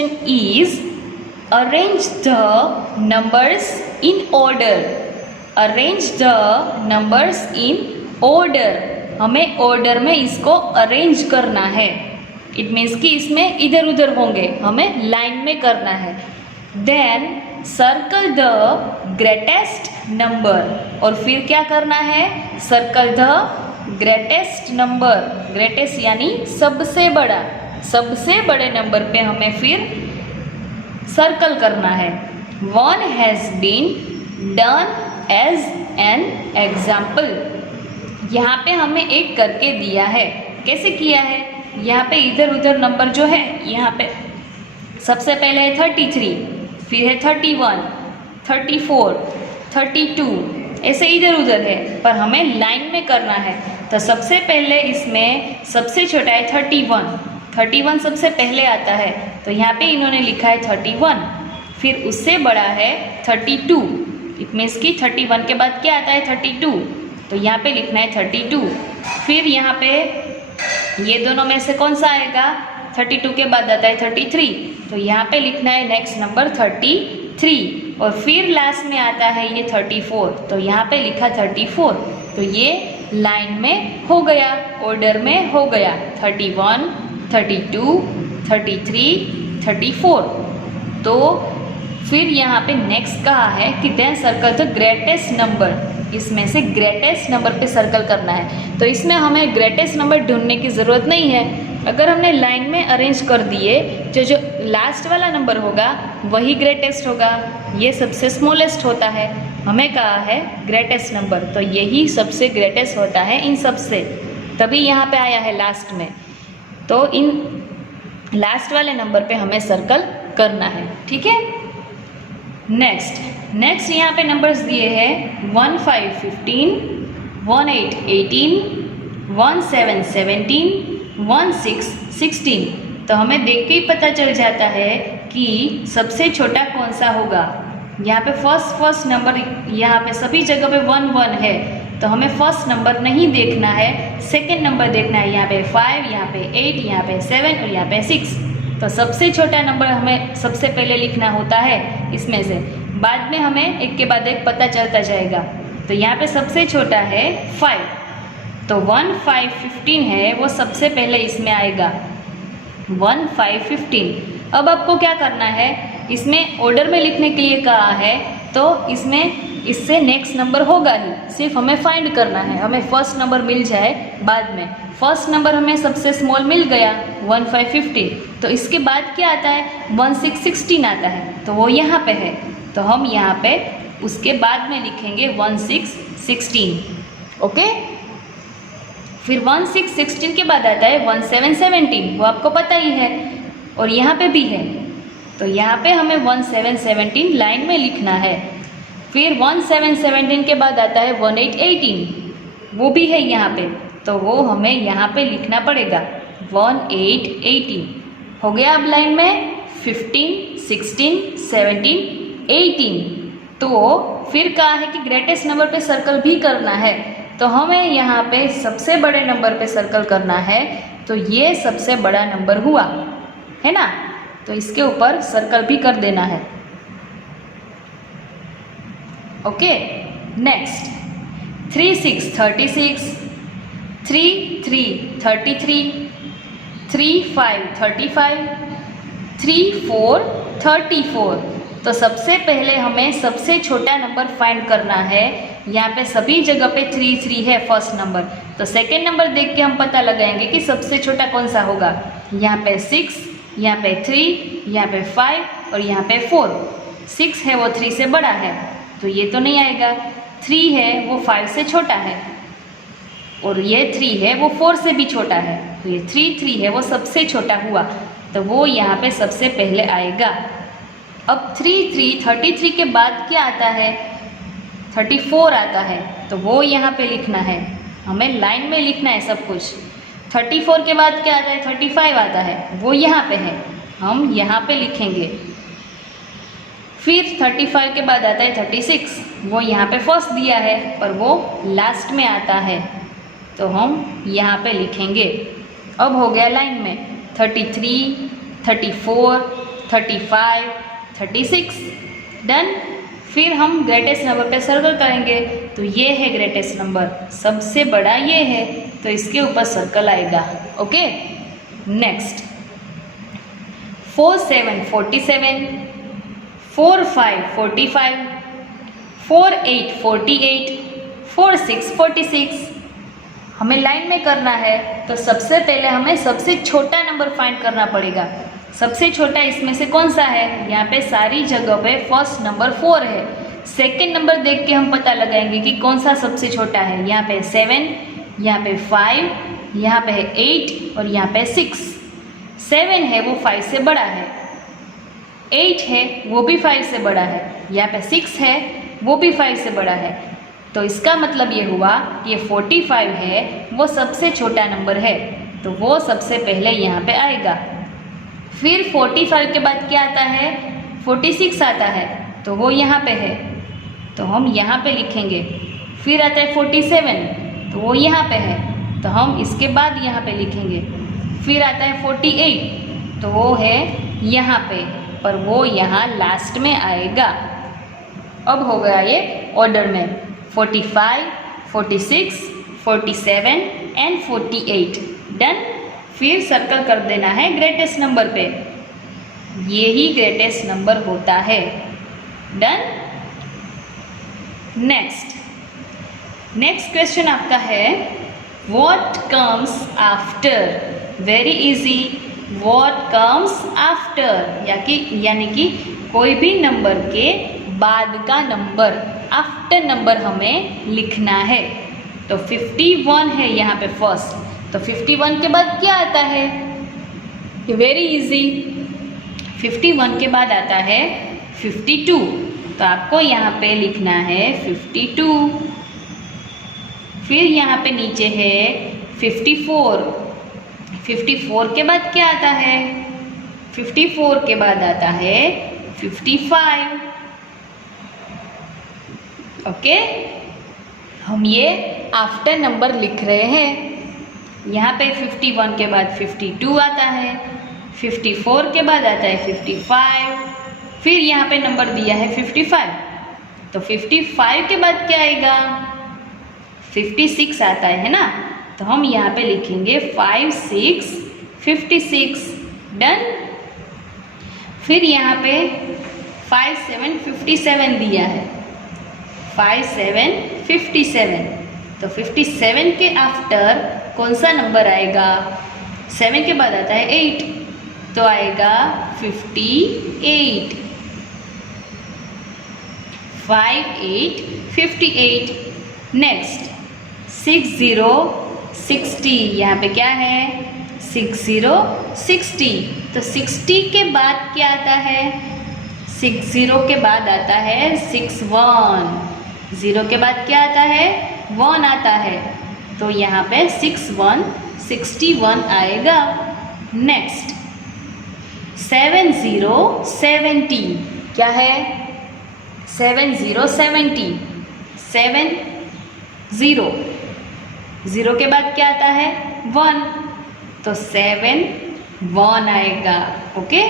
Question is arrange the numbers in order. Arrange the numbers in order, हमें order में इसको arrange करना है। इट मीन्स कि इसमें इधर उधर होंगे, हमें लाइन में करना है। Then circle the greatest number, और फिर क्या करना है, circle the greatest number, greatest यानी सबसे बड़ा, सबसे बड़े नंबर पे हमें फिर सर्कल करना है। One has been done as an example, यहाँ पे हमें एक करके दिया है। कैसे किया है, यहाँ पे इधर उधर नंबर जो है, यहाँ पे सबसे पहले है 33, फिर है 31, 34, 32, ऐसे इधर उधर है, पर हमें लाइन में करना है। तो सबसे पहले इसमें सबसे छोटा है 31, 31 सबसे पहले आता है, तो यहाँ पे इन्होंने लिखा है 31। फिर उससे बड़ा है 32, इट मीन्स कि 31 के बाद क्या आता है 32, तो यहाँ पे लिखना है 32। फिर यहाँ पे ये दोनों में से कौन सा आएगा, 32 के बाद आता है 33, तो यहाँ पे लिखना है नेक्स्ट नंबर 33। और फिर लास्ट में आता है ये 34, तो यहाँ पे लिखा 34। तो ये लाइन में हो गया, ऑर्डर में हो गया, 31, 32, 33, 34। तो फिर यहाँ पे नेक्स्ट कहा है कि then circle the greatest number, इसमें से ग्रेटेस्ट नंबर पे सर्कल करना है। तो इसमें हमें ग्रेटेस्ट नंबर ढूंढने की ज़रूरत नहीं है। अगर हमने लाइन में अरेंज कर दिए, जो लास्ट वाला नंबर होगा वही ग्रेटेस्ट होगा, ये सबसे स्मॉलेस्ट होता है। हमें कहा है ग्रेटेस्ट नंबर, तो यही सबसे ग्रेटेस्ट होता है इन सबसे, तभी यहाँ पे आया है लास्ट में। तो इन लास्ट वाले नंबर पे हमें सर्कल करना है, ठीक है। नेक्स्ट यहाँ पे नंबर्स दिए हैं 1515, 1818, 1717, 1616। तो हमें देख के ही पता चल जाता है कि सबसे छोटा कौन सा होगा। यहाँ पे फर्स्ट नंबर, यहाँ पे सभी जगह पे 1 1 है, तो हमें फर्स्ट नंबर नहीं देखना है, सेकंड नंबर देखना है। यहाँ पे 5, यहाँ पे 8, यहाँ पे 7 और यहाँ पे 6। तो सबसे छोटा नंबर हमें सबसे पहले लिखना होता है इसमें से, बाद में हमें एक के बाद एक पता चलता जाएगा। तो यहाँ पे सबसे छोटा है 5, तो 1 5 15 है, वो सबसे पहले इसमें आएगा 1 5 15। अब आपको क्या करना है, इसमें ऑर्डर में लिखने के लिए कहा है, तो इसमें इससे नेक्स्ट नंबर होगा ही, सिर्फ हमें फाइंड करना है। हमें फर्स्ट नंबर मिल जाए बाद में, फर्स्ट नंबर हमें सबसे स्मॉल मिल गया 1 5 15, तो इसके बाद क्या आता है 1 6 16 आता है, तो वो यहाँ पे है, तो हम यहाँ पे उसके बाद में लिखेंगे 1 6 16, ओके। फिर 1 6 16 के बाद आता है 1 7 17, वो आपको पता ही है, और यहाँ पे भी है, तो यहाँ पे हमें 1 7 17 लाइन में लिखना है। फिर 1 7 17 के बाद आता है 1 8 18, वो भी है यहाँ पे, तो वो हमें यहाँ पे लिखना पड़ेगा 1 8 18। हो गया अब लाइन में 15 16 17 18। तो फिर कहा है कि ग्रेटेस्ट नंबर पे सर्कल भी करना है, तो हमें यहाँ पे सबसे बड़े नंबर पे सर्कल करना है, तो ये सबसे बड़ा नंबर हुआ है ना, तो इसके ऊपर सर्कल भी कर देना है, ओके। नेक्स्ट 3 6 36, 3 3 33, 3 5 35, 3 4 34। तो सबसे पहले हमें सबसे छोटा नंबर फाइंड करना है। यहाँ पे सभी जगह पे 3 3 है फर्स्ट नंबर, तो सेकेंड नंबर देख के हम पता लगाएंगे कि सबसे छोटा कौन सा होगा। यहाँ पे 6, यहाँ पे 3, यहाँ पे 5 और यहाँ पे 4। 6 है वो 3 से बड़ा है, तो ये तो नहीं आएगा। 3 है वो 5 से छोटा है, और ये 3 है वो 4 से भी छोटा है, तो ये 3 3 है वो सबसे छोटा हुआ, तो वो यहाँ पे सबसे पहले आएगा। अब 3 3 33 के बाद क्या आता है 34 आता है, तो वो यहाँ पे लिखना है, हमें लाइन में लिखना है सब कुछ। 34 के बाद क्या आता है 35 आता है, वो यहाँ पे है, हम यहाँ पे लिखेंगे। फिर 35 के बाद आता है 36, वो यहाँ पे फर्स्ट दिया है पर वो लास्ट में आता है, तो हम यहाँ पे लिखेंगे। अब हो गया लाइन में 33, 34, 35, 36। डन। फिर हम ग्रेटेस्ट नंबर पे सर्कल करेंगे, तो ये है ग्रेटेस्ट नंबर, सबसे बड़ा ये है, तो इसके ऊपर सर्कल आएगा। Okay, next 4 7 47, 4 5 45, 4 8 48, 4 6 46। हमें लाइन में करना है, तो सबसे पहले हमें सबसे छोटा नंबर फाइंड करना पड़ेगा। सबसे छोटा इसमें से कौन सा है? यहाँ पे सारी जगह पे फर्स्ट नंबर 4 है। सेकंड नंबर देख के हम पता लगाएंगे कि कौन सा सबसे छोटा है। यहाँ पे 7, यहाँ पे 5, यहाँ पे है 8 और यहाँ पे 6। 7 है वो 5 से बड़ा है, 8 है वो भी 5 से बड़ा है, यहाँ पे 6 है वो भी 5 से बड़ा है। तो इसका मतलब ये हुआ कि ये 45 है वो सबसे छोटा नंबर है, तो वो सबसे पहले यहाँ पे आएगा। फिर 45 के बाद क्या आता है? 46 आता है, तो वो यहाँ पे है, तो हम यहाँ पे लिखेंगे। फिर आता है 47, तो वो यहाँ पे है, तो हम इसके बाद यहाँ पे लिखेंगे। फिर आता है 48, तो वो है यहाँ पे, पर वो यहाँ लास्ट में आएगा। अब हो गया ये ऑर्डर में 45, 46, 47 एंड 48। डन। फिर सर्कल कर देना है ग्रेटेस्ट नंबर पे, ये ही ग्रेटेस्ट नंबर होता है। डन। नेक्स्ट क्वेश्चन आपका है what comes after. Very easy, what comes after, यानी कि कोई भी नंबर के बाद का नंबर, आफ्टर नंबर हमें लिखना है। तो 51 है यहाँ पे फर्स्ट, तो 51 के बाद क्या आता है? वेरी इजी, 51 के बाद आता है 52, तो आपको यहाँ पे लिखना है 52। फिर यहाँ पे नीचे है 54, 54 के बाद क्या आता है? 54 के बाद आता है 55। ओके, हम ये आफ्टर नंबर लिख रहे हैं। यहाँ पे 51 के बाद 52 आता है, 54 के बाद आता है 55, फिर यहाँ पे नंबर दिया है 55, तो 55 के बाद क्या आएगा? 56 आता है ना, तो हम यहाँ पे लिखेंगे 5 6 56। डन। फिर यहाँ पे 5 7 57 दिया है, 5 7 57, तो 57 के आफ्टर कौन सा नंबर आएगा? 7 के बाद आता है 8, तो आएगा 58। 5 8 58। नेक्स्ट 60 60, यहाँ पे क्या है? 60 60, तो 60 के बाद क्या आता है? 60 के बाद आता है 61, 0 के बाद क्या आता है? 1 आता है, तो यहाँ पे 61 61 आएगा। नेक्स्ट 70 70, क्या है? 70 70, 7 0, 0 के बाद क्या आता है? 1, तो 7 1 आएगा। Okay,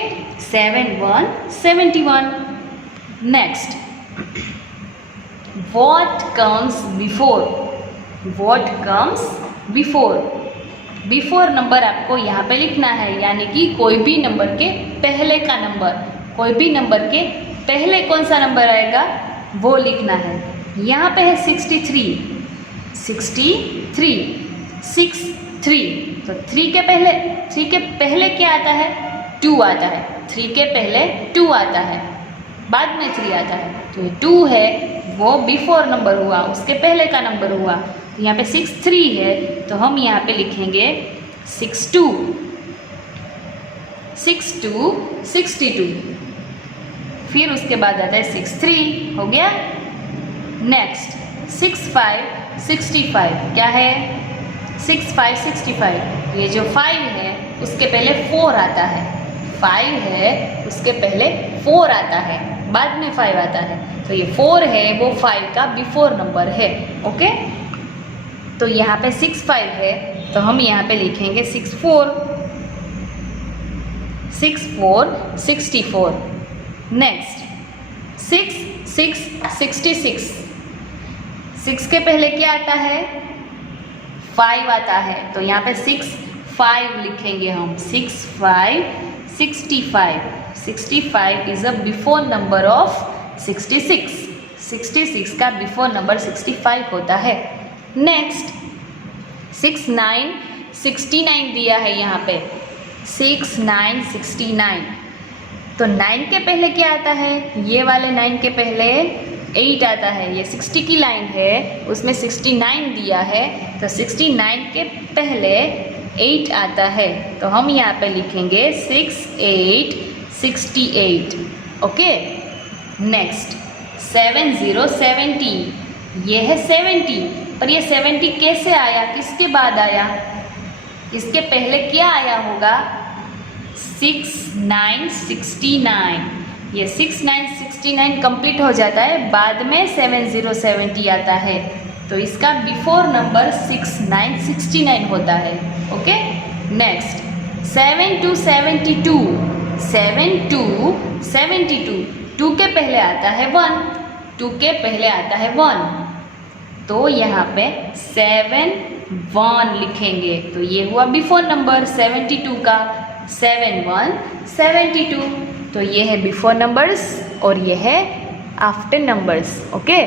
7 1 71। Next what comes before. What comes before, before number आपको यहाँ पे लिखना है, यानी कि कोई भी नंबर के पहले का नंबर, कोई भी नंबर के पहले कौन सा नंबर आएगा वो लिखना है। यहाँ पे है 63, 63 6 3, तो 3 के पहले क्या आता है? 2 आता है, 3 के पहले 2 आता है, बाद में 3 आता है, तो 2 है वो बिफोर नंबर हुआ, उसके पहले का नंबर हुआ। तो यहाँ पे 63 है, तो हम यहाँ पे लिखेंगे 62 62 62। फिर उसके बाद आता है 63, हो गया। नेक्स्ट 65 65, क्या है? 65 65, ये जो 5 है उसके पहले 4 आता है, 5 है उसके पहले 4 आता है, बाद में 5 आता है, तो ये 4 है वो 5 का बिफोर नंबर है। ओके, तो यहाँ पे 65 है, तो हम यहाँ पे लिखेंगे 64 6 4 64। नेक्स्ट 6 6 66। 6 के पहले क्या आता है? 5 आता है, तो यहाँ पे 6 5 लिखेंगे हम। 6 5 65। 65 is a before number of 66। 66 का बिफोर नंबर 65 होता है। नेक्स्ट 6 9 69 दिया है यहाँ पे। 6 9 69। तो 9 के पहले क्या आता है? ये वाले 9 के पहले 8 आता है। ये 60 की लाइन है, उसमें 69 दिया है, तो 69 के पहले 8 आता है, तो हम यहाँ पे लिखेंगे 6 8 68। ओके। नेक्स्ट 7 0 70। ये है 70, पर ये 70 कैसे आया? किसके बाद आया? इसके पहले क्या आया होगा? 6 9 69। ये 6 9 69 कंप्लीट हो जाता है, बाद में 7 0 70 आता है, तो इसका बिफोर नंबर 6 9 69 होता है। ओके। नेक्स्ट 7 2 72। 7 2 72। 2 के पहले आता है 1। 2 के पहले आता है 1, तो यहाँ पे 7 1 लिखेंगे, तो ये हुआ बिफोर नंबर 72 का। 7 1 72, तो ये है बिफोर नंबर्स और ये है आफ्टर नंबर्स। ओके।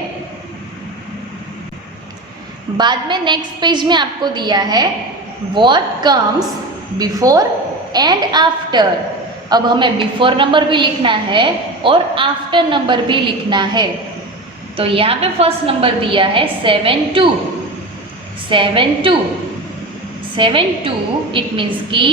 बाद में नेक्स्ट पेज में आपको दिया है what comes before and after. अब हमें बिफोर नंबर भी लिखना है और आफ्टर नंबर भी लिखना है। तो यहाँ पे फर्स्ट नंबर दिया है 7 2। 7 2 7 2 इट मीन्स कि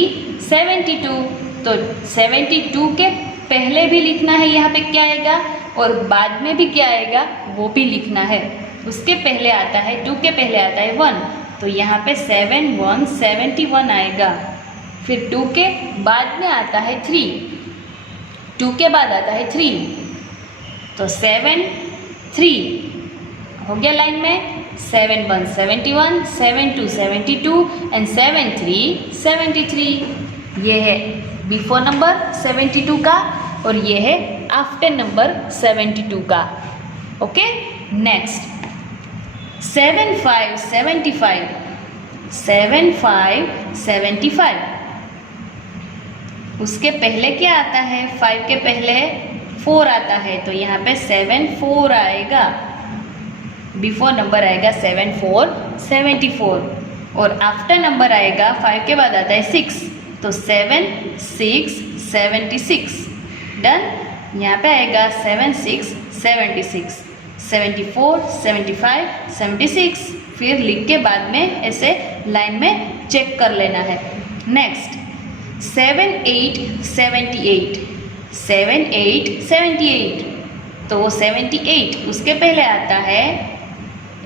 72, तो 72 के पहले भी लिखना है, यहाँ पे क्या आएगा, और बाद में भी क्या आएगा वो भी लिखना है। उसके पहले आता है 2 के पहले आता है 1, तो यहाँ पे 7 1 71 आएगा। फिर 2 के बाद में आता है 3। 2 के बाद आता है 3, तो 7 3 हो गया लाइन में। 7 1 71, 7 2 72 एंड 7 3 73। ये है बिफोर नंबर 72 का और ये है आफ्टर नंबर 72 का। ओके। नेक्स्ट 7 5 75। 7 5 75। उसके पहले क्या आता है? 5 के पहले 4 आता है, तो यहाँ पे 7 4 आएगा। बिफोर नंबर आएगा 7 4 74 और आफ्टर नंबर आएगा 5 के बाद आता है 6, तो 7 6 76। डन। यहाँ पे आएगा 7 6 76 74 75 76। फिर लिख के बाद में ऐसे लाइन में चेक कर लेना है। नेक्स्ट 7 8 78। 7 8 78, तो 78 उसके पहले आता है,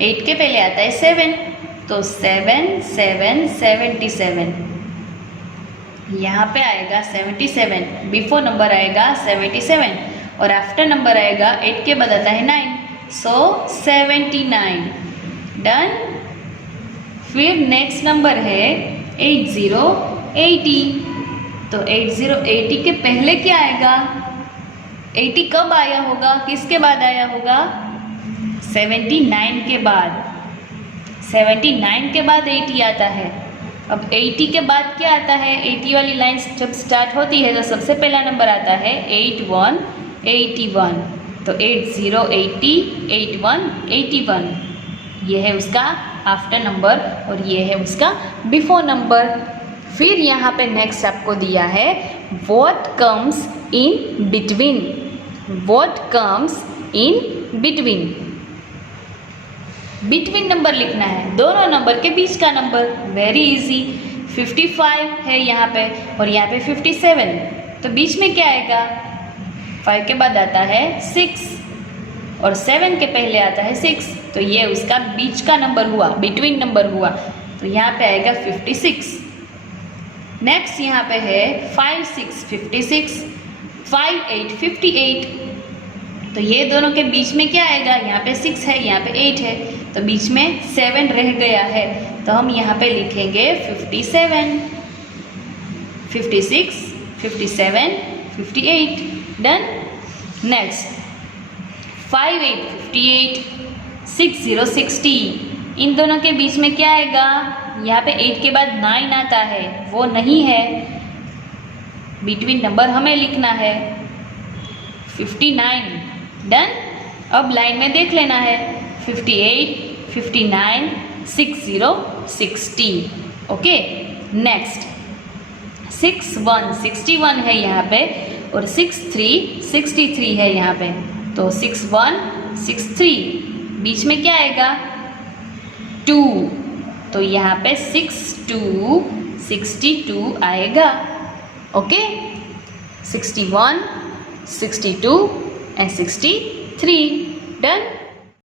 8 के पहले आता है 7, तो 7 7 77। यहाँ पे आएगा 77, बिफोर नंबर आएगा 77 और आफ्टर नंबर आएगा 8 के बाद आता है 9, सो 79। डन। फिर नेक्स्ट नंबर है 80 80। तो 80 80 के पहले क्या आएगा? 80 कब आया होगा? किसके बाद आया होगा? 79 के बाद। 79 के बाद 80 आता है। अब 80 के बाद क्या आता है? 80 वाली लाइन जब स्टार्ट होती है तो सबसे पहला नंबर आता है 81 81। तो 80 80 81 81, ये है उसका आफ्टर नंबर और ये है उसका बिफोर नंबर। फिर यहाँ पे नेक्स्ट आपको दिया है what comes in between. What comes in between. Between number लिखना है, दोनों नंबर के बीच का नंबर। Very easy. 55 है यहाँ पे और यहाँ पे 57, तो बीच में क्या आएगा? 5 के बाद आता है 6 और 7 के पहले आता है 6, तो ये उसका बीच का नंबर हुआ, बिटवीन नंबर हुआ, तो यहाँ पे आएगा 56। नेक्स्ट यहाँ पे है 5 6 56, 5 8 58, तो ये दोनों के बीच में क्या आएगा? यहाँ पे 6 है, यहाँ पे 8 है, तो बीच में 7 रह गया है, तो हम यहाँ पे लिखेंगे 57 56 57, 58, डन। नेक्स्ट 5, 8, 58, 6, 0, 60। इन दोनों के बीच में क्या आएगा? यहाँ पे 8 के बाद 9 आता है, वो नहीं है। बिटवीन नंबर हमें लिखना है 59, डन। अब लाइन में देख लेना है 58, 59, 60, 60। ओके, नेक्स्ट 6, 1, 61 है यहाँ पे और 6, 3, 63 है यहाँ पे। तो 6, 1, 6, 3, बीच में क्या आएगा? 2। तो यहाँ पे 6, 2, 62 आएगा। Okay, 61, 62 and 63, done.